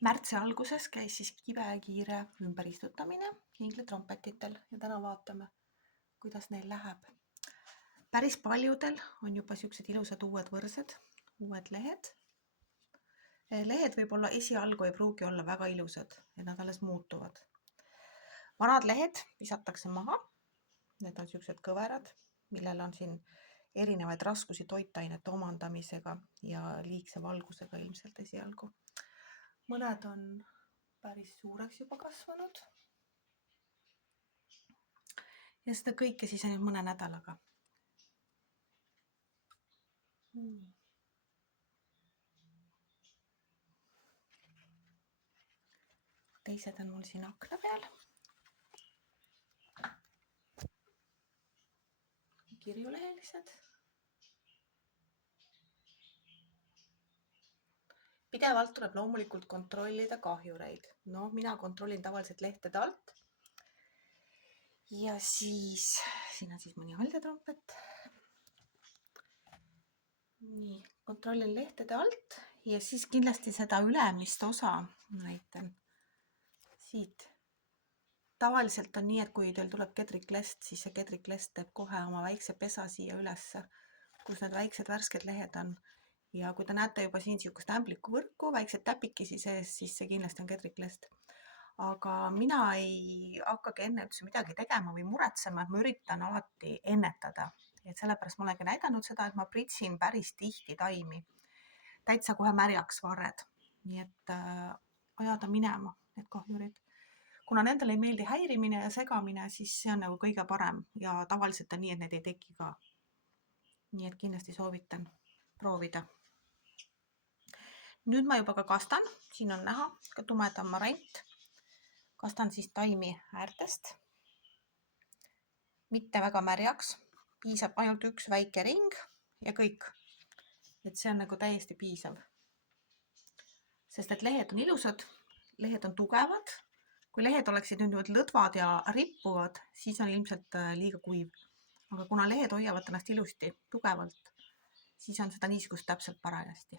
Märtsi alguses käis siis kibekiire ümberistutamine hiinglatrompetitel ja täna vaatame, kuidas neil läheb. Päris paljudel on juba siuksed ilusad uued võrsed, uued lehed. Lehed võib-olla esialgu ei pruugi olla väga ilusad, et nad alles muutuvad. Vanad lehed visatakse maha. Need on siuksed kõverad, millel on siin erinevaid raskusi toitainete omandamisega ja liigse valgusega ilmselt esialgu. Mõned on päris suureks juba kasvanud. Ja seda kõike siis ainult mõne nädalaga. Teised on mul siin akna peal. Kirjulehelised. Pidevalt tuleb loomulikult kontrollida kahjureid. No, mina kontrollin tavaliselt lehtede alt. Ja siis, siin on siis mõni haljatrompet. Nii, kontrollin lehtede alt ja siis kindlasti seda ülemist osa näitan siit. Tavaliselt on nii, et kui teil tuleb kedriklest, siis see kedriklest teeb kohe oma väikse pesa siia ülesse, kus need väiksed värsked lehed on. Ja kui te näete juba siin siukest ämbliku võrku, väiksed täpikesi sees, siis see kindlasti on kedriklest. Aga mina ei hakkagi enne üldse midagi tegema või muretsema, et ma üritan alati ennetada. Et sellepärast ma olengi näidanud seda, et ma pritsin päris tihti taimi. Täitsa kohe märjaks varred. Nii et ajada minema need kahjurid. Kuna nendele ei meeldi häirimine ja segamine, siis see on nagu kõige parem ja tavaliselt on nii, et need ei teki ka. Nii et kindlasti soovitan proovida. Nüüd ma juba ka kastan. Siin on näha ka tumedam variant. Kastan siis taimi äärtest. Mitte väga märjaks. Piisab ainult üks väike ring ja kõik. Et see on nagu täiesti piisav. Sest et lehed on ilusad, lehed on tugevad. Kui lehed oleksid nüüd lõdvad ja rippuvad, siis on ilmselt liiga kuiv. Aga kuna lehed hoiavad ennast ilusti, tugevalt, siis on seda niiskust täpselt parajasti.